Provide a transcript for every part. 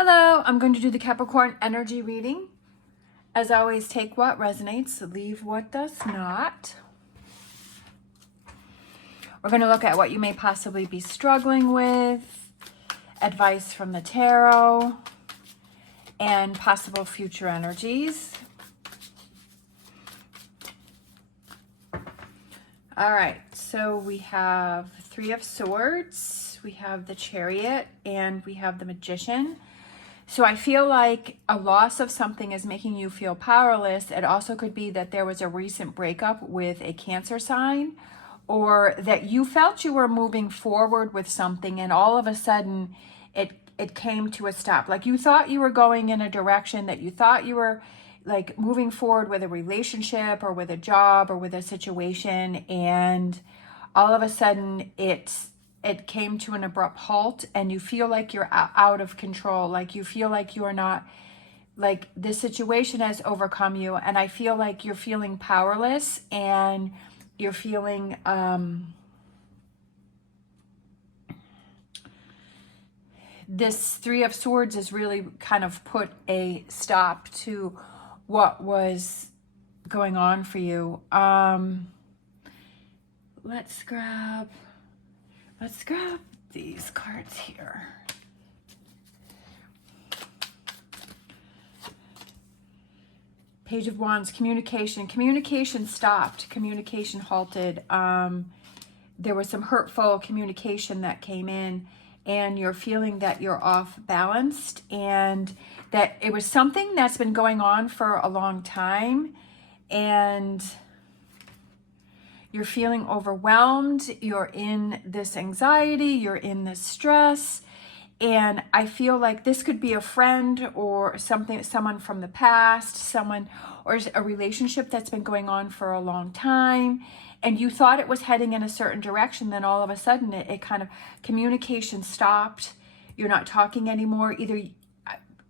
Hello, I'm going to do the Capricorn energy reading. As always, take what resonates, leave what does not. We're going to look at what you may possibly be struggling with, advice from the tarot, and possible future energies. All right, so we have Three of Swords, we have the Chariot, and we have the Magician. So I feel like a loss of something is making you feel powerless. It also could be that there was a recent breakup with a Cancer sign, or that you felt you were moving forward with something and all of a sudden it came to a stop. Like you thought you were going in a direction, that you thought you were like moving forward with a relationship or with a job or with a situation, and all of a sudden it came to an abrupt halt and you feel like you're out of control. Like you feel like you are not, like this situation has overcome you, and I feel like you're feeling powerless and you're feeling this Three of Swords has really kind of put a stop to what was going on for you. Let's grab these cards here. Page of Wands, communication. Communication stopped. Communication halted. There was some hurtful communication that came in, and you're feeling that you're off balanced, and that it was something that's been going on for a long time, and you're feeling overwhelmed. You're in this anxiety. You're in this stress. And I feel like this could be a friend or someone from the past, someone or a relationship that's been going on for a long time. And you thought it was heading in a certain direction. Then all of a sudden it kind of, communication stopped. You're not talking anymore. Either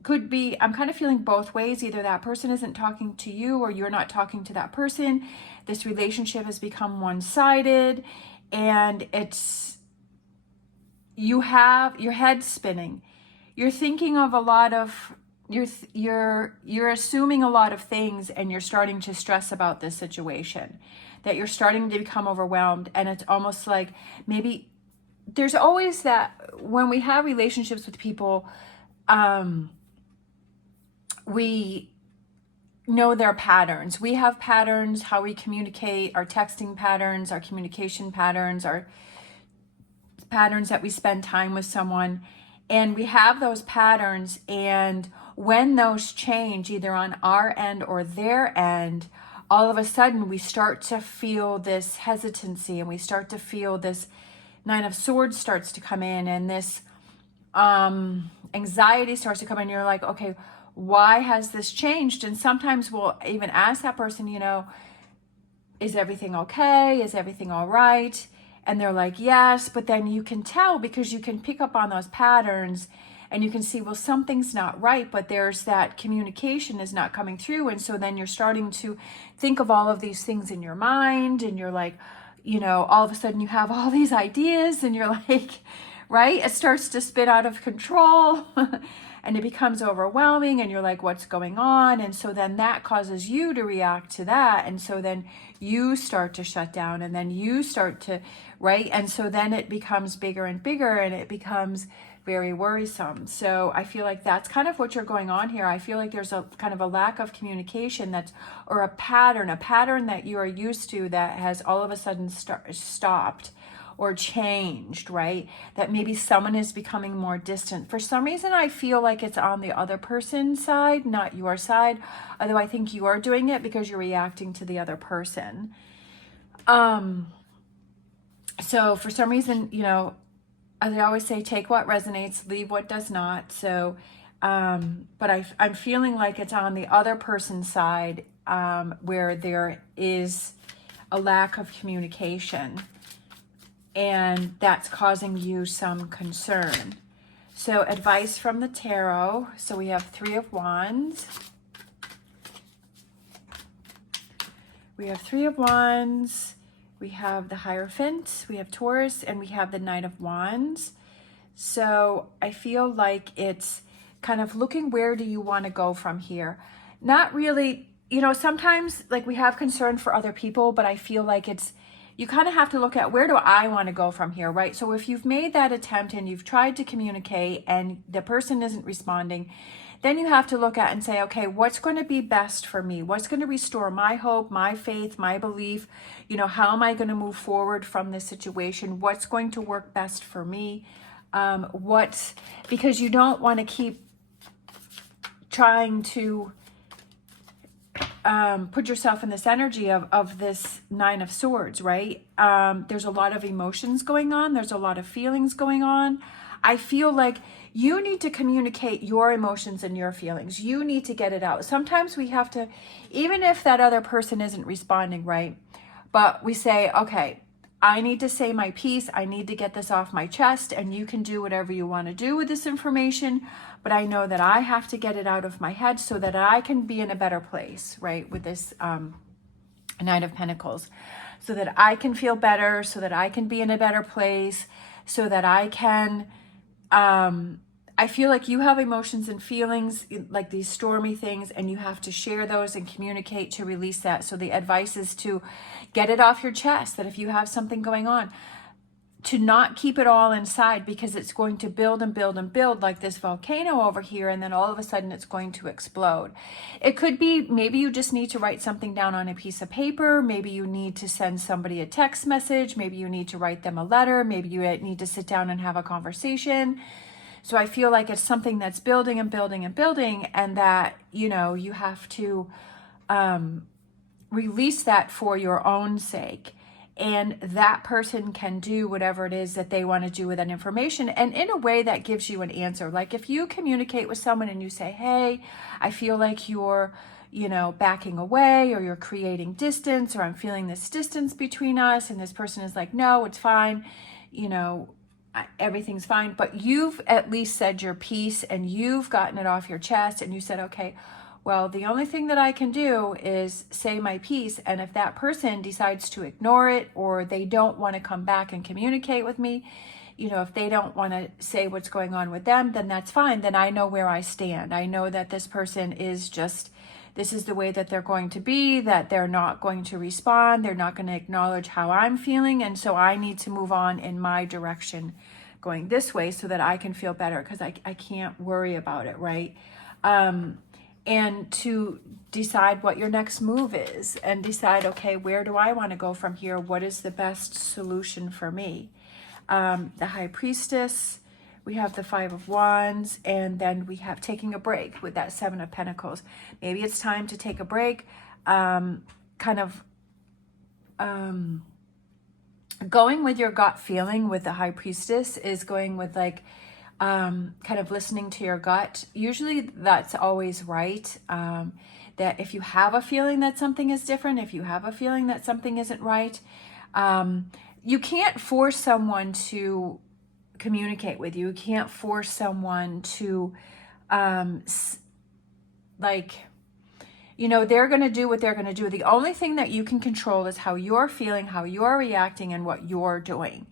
could be, I'm kind of feeling both ways. Either that person isn't talking to you or you're not talking to that person. This relationship has become one-sided, and you have your head spinning. You're thinking of a lot of, you're assuming a lot of things, and you're starting to stress about this situation, that you're starting to become overwhelmed. And it's almost like maybe there's always that when we have relationships with people, we know their patterns. We have patterns, how we communicate, our texting patterns, our communication patterns, our patterns that we spend time with someone, and we have those patterns. And when those change, either on our end or their end, all of a sudden we start to feel this hesitancy, and we start to feel this Nine of Swords starts to come in, and this anxiety starts to come in. You're like, okay, why has this changed? And sometimes we'll even ask that person, is everything okay? Is everything all right? And they're like, yes. But then you can tell, because you can pick up on those patterns, and you can see, well, something's not right, but there's that communication is not coming through. And so then you're starting to think of all of these things in your mind, and you're like, all of a sudden you have all these ideas, and you're like, right? It starts to spin out of control and it becomes overwhelming, and you're like, what's going on? And so then that causes you to react to that. And so then you start to shut down, and then you start to, right? And so then it becomes bigger and bigger, and it becomes very worrisome. So I feel like that's kind of what you're going on here. I feel like there's a kind of a lack of communication or a pattern that you are used to that has all of a sudden stopped or changed, right? That maybe someone is becoming more distant. For some reason, I feel like it's on the other person's side, not your side. Although I think you are doing it because you're reacting to the other person. So for some reason, as I always say, take what resonates, leave what does not. So, but I'm feeling like it's on the other person's side, where there is a lack of communication, and that's causing you some concern. So advice from the tarot. So we have Three of Wands. We have Three of Wands. We have the Hierophant. We have Taurus, and we have the Knight of Wands. So I feel like it's kind of looking, where do you want to go from here? Not really, you know, sometimes like we have concern for other people, but I feel like you kind of have to look at, where do I want to go from here, right? So if you've made that attempt and you've tried to communicate and the person isn't responding, then you have to look at and say, okay, what's going to be best for me? What's going to restore my hope, my faith, my belief? You know, how am I going to move forward from this situation? What's going to work best for me? Because you don't want to keep trying to put yourself in this energy of this Nine of Swords, right? There's a lot of emotions going on. There's a lot of feelings going on. I feel like you need to communicate your emotions and your feelings. You need to get it out. Sometimes we have to, even if that other person isn't responding, right? But we say, okay, I need to say my piece. I need to get this off my chest, and you can do whatever you want to do with this information. But I know that I have to get it out of my head so that I can be in a better place, right? With this Nine of Pentacles, so that I can feel better, so that I can be in a better place, so that I can, I feel like you have emotions and feelings, like these stormy things, and you have to share those and communicate to release that. So the advice is to get it off your chest, that if you have something going on, to not keep it all inside, because it's going to build and build and build like this volcano over here, and then all of a sudden it's going to explode. It could be, maybe you just need to write something down on a piece of paper. Maybe you need to send somebody a text message. Maybe you need to write them a letter. Maybe you need to sit down and have a conversation. So I feel like it's something that's building and building and building, and that, you know, you have to release that for your own sake. And that person can do whatever it is that they want to do with that information, and in a way that gives you an answer. Like if you communicate with someone and you say, hey, I feel like you're, you know, backing away, or you're creating distance, or I'm feeling this distance between us, and this person is like, no, it's fine, you know, everything's fine. But you've at least said your piece, and you've gotten it off your chest, and you said, okay, well, the only thing that I can do is say my piece. And if that person decides to ignore it, or they don't want to come back and communicate with me, you know, if they don't want to say what's going on with them, then that's fine. Then I know where I stand. I know that this person is just, this is the way that they're going to be, that they're not going to respond. They're not going to acknowledge how I'm feeling. And so I need to move on in my direction, going this way, so that I can feel better, because I can't worry about it, right? And to decide what your next move is, and decide, okay, where do I want to go from here? What is the best solution for me? The High Priestess, we have the Five of Wands, and then we have taking a break with that Seven of Pentacles. Maybe it's time to take a break, going with your gut feeling with the High Priestess is going with like, kind of listening to your gut. Usually that's always right. That if you have a feeling that something is different, if you have a feeling that something isn't right, you can't force someone to communicate with you. You can't force someone to, like, you know, they're going to do what they're going to do. The only thing that you can control is how you're feeling, how you're reacting, and what you're doing,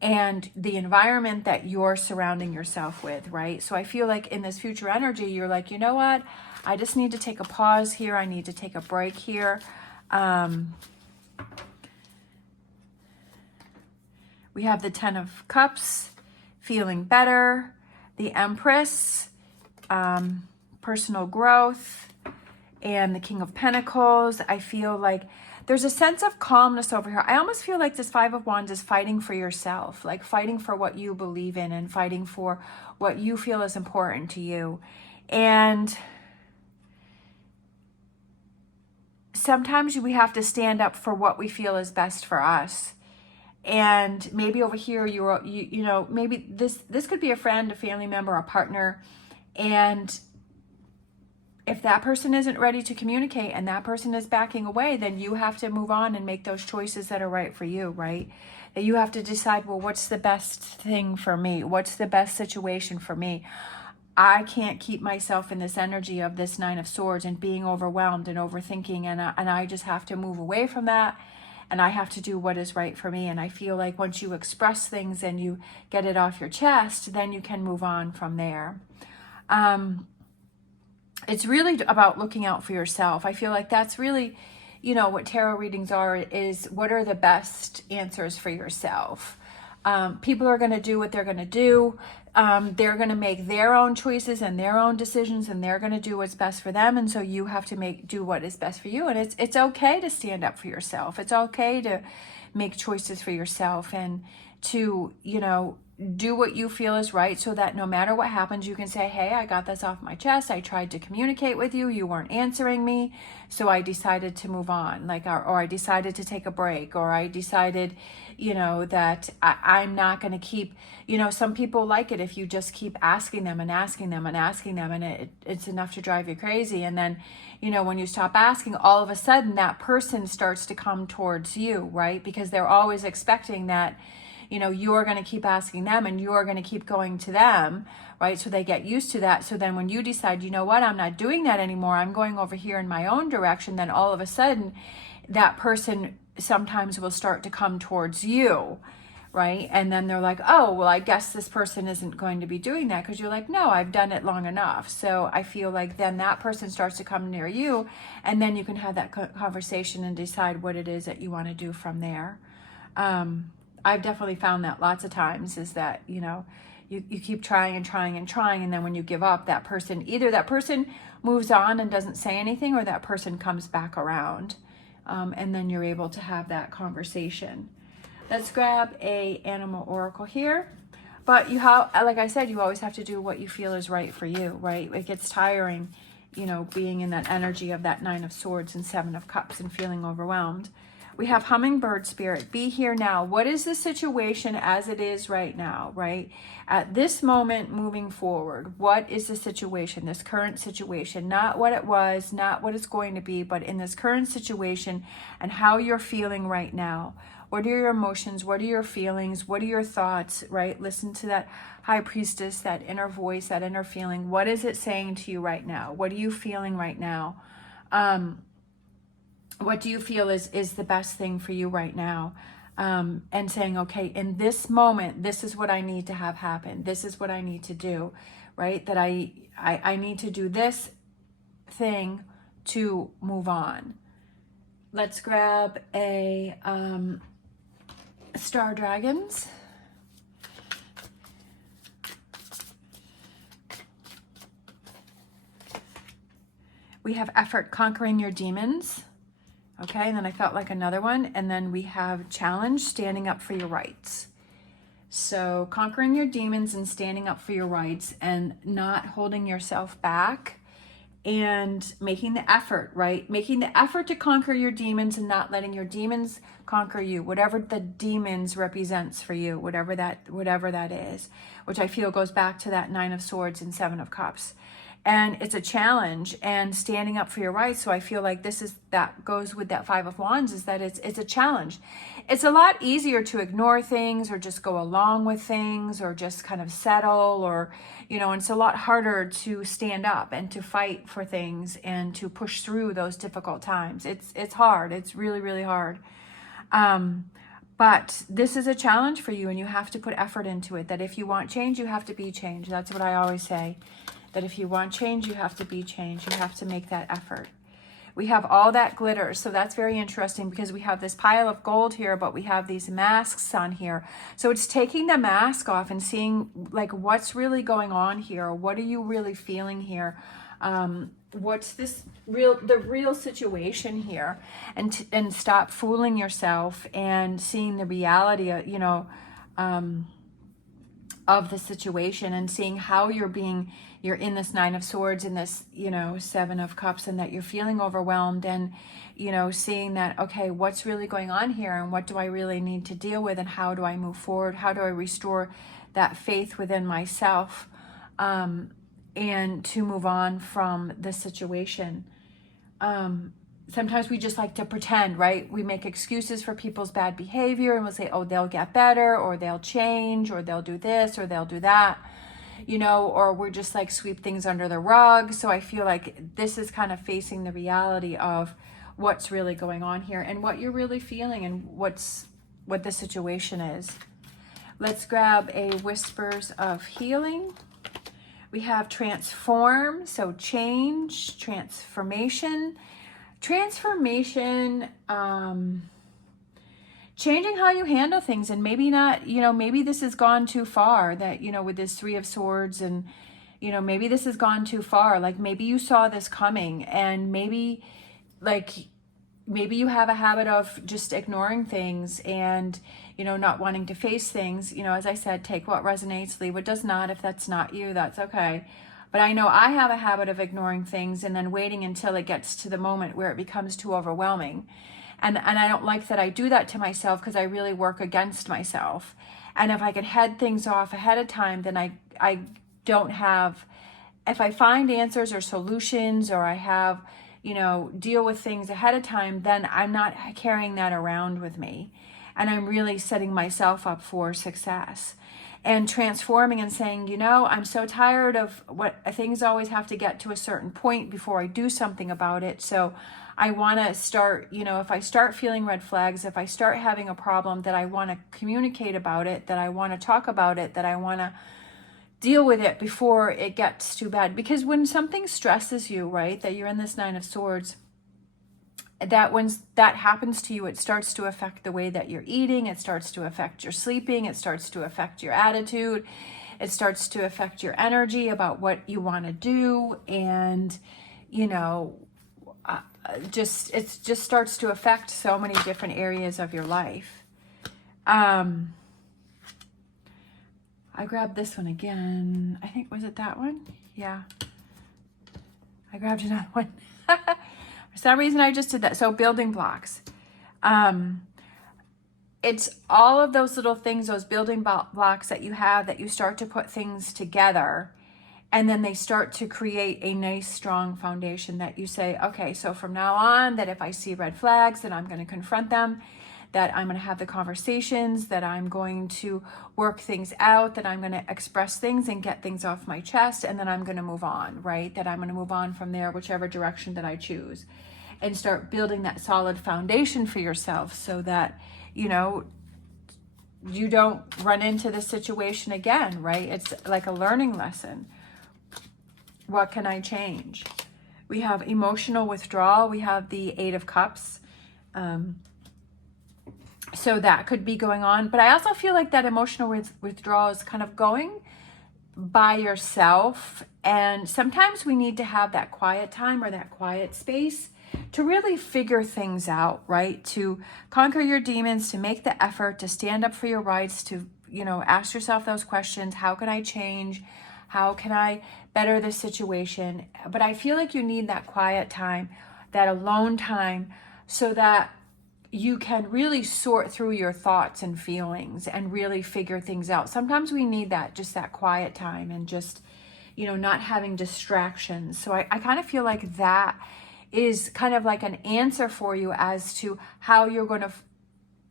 and the environment that you're surrounding yourself with, right? So I feel like in this future energy, you're like, you know what? I just need to take a pause here. I need to take a break here. We have the Ten of Cups, feeling better. The Empress, personal growth. And the King of Pentacles. I feel like there's a sense of calmness over here. I almost feel like this Five of Wands is fighting for yourself, like fighting for what you believe in, and fighting for what you feel is important to you. And sometimes we have to stand up for what we feel is best for us. And maybe over here, you know, maybe this could be a friend, a family member, a partner. And if that person isn't ready to communicate, and that person is backing away, then you have to move on and make those choices that are right for you, right? That you have to decide, well, what's the best thing for me? What's the best situation for me? I can't keep myself in this energy of this Nine of Swords and being overwhelmed and overthinking, and I just have to move away from that, and I have to do what is right for me. And I feel like once you express things and you get it off your chest, then you can move on from there. It's really about looking out for yourself. I feel like that's really, you know, what tarot readings are, is what are the best answers for yourself. People are going to do what they're going to do. They're going to make their own choices and their own decisions, and they're going to do what's best for them. And so you have to do what is best for you. And it's okay to stand up for yourself. It's okay to make choices for yourself, and to, you know, do what you feel is right, so that no matter what happens, you can say, hey, I got this off my chest. I tried to communicate with you. You weren't answering me. So I decided to move on, like, or I decided to take a break, or I decided, you know, that I'm not going to keep, you know, some people like it if you just keep asking them and asking them and asking them, and it's enough to drive you crazy. And then, you know, when you stop asking, all of a sudden that person starts to come towards you, right? Because they're always expecting that, you know, you're going to keep asking them and you're going to keep going to them, right? So they get used to that. So then when you decide, you know what, I'm not doing that anymore, I'm going over here in my own direction, then all of a sudden that person sometimes will start to come towards you, right? And then they're like, oh, well, I guess this person isn't going to be doing that, because you're like, no, I've done it long enough. So I feel like then that person starts to come near you, and then you can have that conversation and decide what it is that you want to do from there. I've definitely found that lots of times, is that, you know, you keep trying and trying and trying, and then when you give up, that person, either that person moves on and doesn't say anything, or that person comes back around, and then you're able to have that conversation. Let's grab a animal oracle here. But you have, like I said, you always have to do what you feel is right for you, right? It gets tiring, you know, being in that energy of that 9 of Swords and 7 of Cups and feeling overwhelmed. We have hummingbird spirit, be here now. What is the situation as it is right now, right? At this moment moving forward, what is the situation, this current situation? Not what it was, not what it's going to be, but in this current situation and how you're feeling right now. What are your emotions? What are your feelings? What are your thoughts, right? Listen to that high priestess, that inner voice, that inner feeling. What is it saying to you right now? What are you feeling right now? What do you feel is the best thing for you right now? And saying, okay, in this moment, this is what I need to have happen. This is what I need to do, right? That I need to do this thing to move on. Let's grab a Star Dragons. We have effort, conquering your demons. Okay, and then I felt like another one. And then we have challenge, standing up for your rights. So conquering your demons and standing up for your rights and not holding yourself back and making the effort, right? Making the effort to conquer your demons and not letting your demons conquer you. Whatever the demons represents for you, whatever that is, which I feel goes back to that 9 of Swords and 7 of Cups. And it's a challenge, and standing up for your rights. So I feel like that goes with that 5 of Wands, is that it's a challenge. It's a lot easier to ignore things or just go along with things or just kind of settle, or, you know, and it's a lot harder to stand up and to fight for things and to push through those difficult times. It's hard. It's really, really hard. But this is a challenge for you, and you have to put effort into it. That if you want change, you have to be change. That's what I always say. That if you want change, you have to be change. You have to make that effort. We have all that glitter. So that's very interesting, because we have this pile of gold here, but we have these masks on here. So it's taking the mask off and seeing, like, what's really going on here. What are you really feeling here? What's the real situation here? And stop fooling yourself and seeing the reality, you know, of the situation, and seeing how you're in this 9 of Swords and this, you know, 7 of Cups, and that you're feeling overwhelmed, and, you know, seeing that, okay, what's really going on here, and what do I really need to deal with, and how do I move forward? How do I restore that faith within myself, and to move on from the situation? Sometimes we just like to pretend, right? We make excuses for people's bad behavior, and we'll say, oh, they'll get better, or they'll change, or they'll do this, or they'll do that, you know, or we're just like sweep things under the rug. So I feel like this is kind of facing the reality of what's really going on here, and what you're really feeling, and what the situation is. Let's grab a Whispers of Healing. We have transform, so change, transformation. Transformation, changing how you handle things, and maybe not, maybe this has gone too far, that, with this Three of Swords, and, maybe this has gone too far. Like maybe you saw this coming, and maybe you have a habit of just ignoring things and, not wanting to face things. As I said, take what resonates, leave what does not. If that's not you, that's okay. But I know I have a habit of ignoring things and then waiting until it gets to the moment where it becomes too overwhelming. And I don't like that I do that to myself, because I really work against myself. And if I can head things off ahead of time, then I don't have, if I find answers or solutions, or I have, deal with things ahead of time, then I'm not carrying that around with me. And I'm really setting myself up for success. And transforming and saying, I'm so tired of what things always have to get to a certain point before I do something about it. So I want to start, if I start feeling red flags, if I start having a problem, that I want to communicate about it, that I want to talk about it, that I want to deal with it before it gets too bad. Because when something stresses you, right, that you're in this Nine of Swords, that when that happens to you, it starts to affect the way that you're eating, it starts to affect your sleeping, it starts to affect your attitude, it starts to affect your energy about what you want to do, and it just starts to affect so many different areas of your life. I grabbed this one again. I think, was it that one? Yeah. I grabbed another one. For some reason, I just did that. So building blocks. It's all of those little things, those building blocks that you have, that you start to put things together, and then they start to create a nice, strong foundation that you say, okay, so from now on, that if I see red flags, that I'm going to confront them, that I'm going to have the conversations, that I'm going to work things out, that I'm going to express things and get things off my chest, and then I'm going to move on, right? That I'm going to move on from there, whichever direction that I choose, and start building that solid foundation for yourself, so that, you don't run into this situation again, right? It's like a learning lesson. What can I change? We have emotional withdrawal. We have the Eight of Cups. So that could be going on. But I also feel like that emotional withdrawal is kind of going by yourself. And sometimes we need to have that quiet time, or that quiet space, to really figure things out, right? To conquer your demons, to make the effort, to stand up for your rights, to, ask yourself those questions. How can I change? How can I better this situation? But I feel like you need that quiet time, that alone time, so that you can really sort through your thoughts and feelings and really figure things out. Sometimes we need that, just that quiet time, and just, not having distractions. So I kind of feel like that is kind of like an answer for you as to how you're going to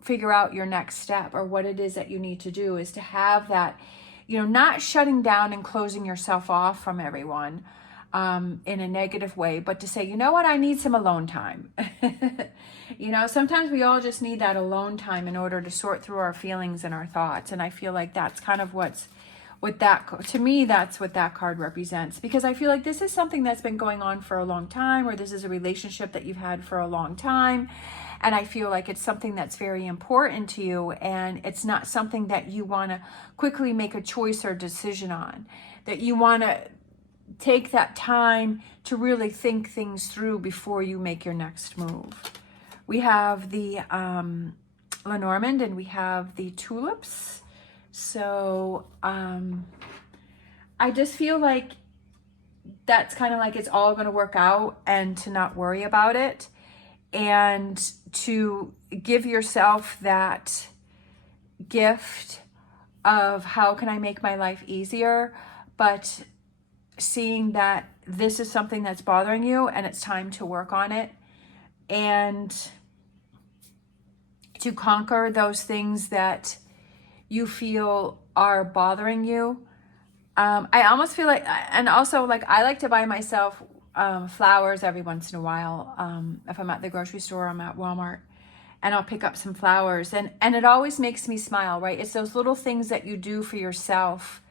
figure out your next step, or what it is that you need to do, is to have that, not shutting down and closing yourself off from everyone in a negative way, but to say, you know what, I need some alone time. Sometimes we all just need that alone time in order to sort through our feelings and our thoughts. And I feel like that's kind of to me, that's what that card represents, because I feel like this is something that's been going on for a long time, or this is a relationship that you've had for a long time. And I feel like it's something that's very important to you, and it's not something that you want to quickly make a choice or decision on, that you want to take that time to really think things through before you make your next move. We have the Lenormand, and we have the tulips. So I just feel like that's kind of like it's all going to work out, and to not worry about it, and to give yourself that gift of how can I make my life easier, but seeing that this is something that's bothering you and it's time to work on it, and to conquer those things that you feel are bothering you. I almost feel like, and also like I like to buy myself flowers every once in a while. If I'm at the grocery store, I'm at Walmart, and I'll pick up some flowers, and it always makes me smile, right? It's those little things that you do for yourself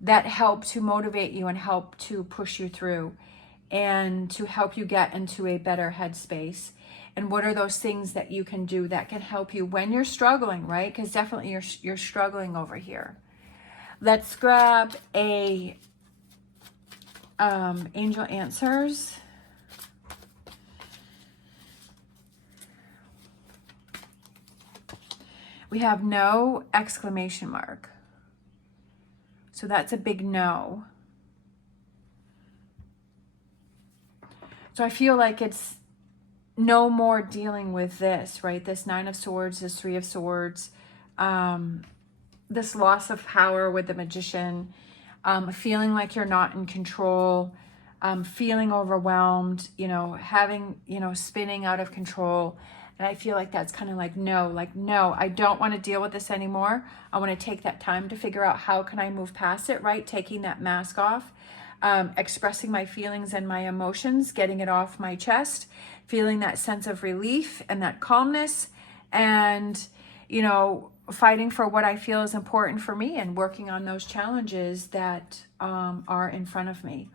that help to motivate you and help to push you through and to help you get into a better headspace? And what are those things that you can do that can help you when you're struggling, right? Because definitely you're struggling over here. Let's grab a angel answers. We have no, exclamation mark. So that's a big no. So I feel like it's no more dealing with this, right? This Nine of Swords, this Three of Swords, this loss of power with the Magician, feeling like you're not in control, feeling overwhelmed, you know, having, you know, spinning out of control. And I feel like that's kind of like, no, I don't want to deal with this anymore. I want to take that time to figure out how can I move past it, right? Taking that mask off, expressing my feelings and my emotions, getting it off my chest, feeling that sense of relief and that calmness, and, you know, fighting for what I feel is important for me and working on those challenges that are in front of me,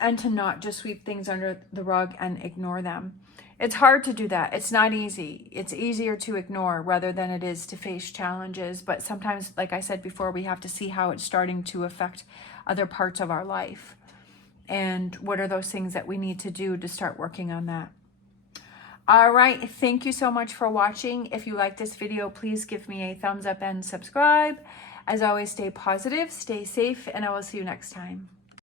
and to not just sweep things under the rug and ignore them. It's hard to do that. It's not easy. It's easier to ignore rather than it is to face challenges. But sometimes, like I said before, we have to see how it's starting to affect other parts of our life. And what are those things that we need to do to start working on that? All right. Thank you so much for watching. If you like this video, please give me a thumbs up and subscribe. As always, stay positive, stay safe, and I will see you next time.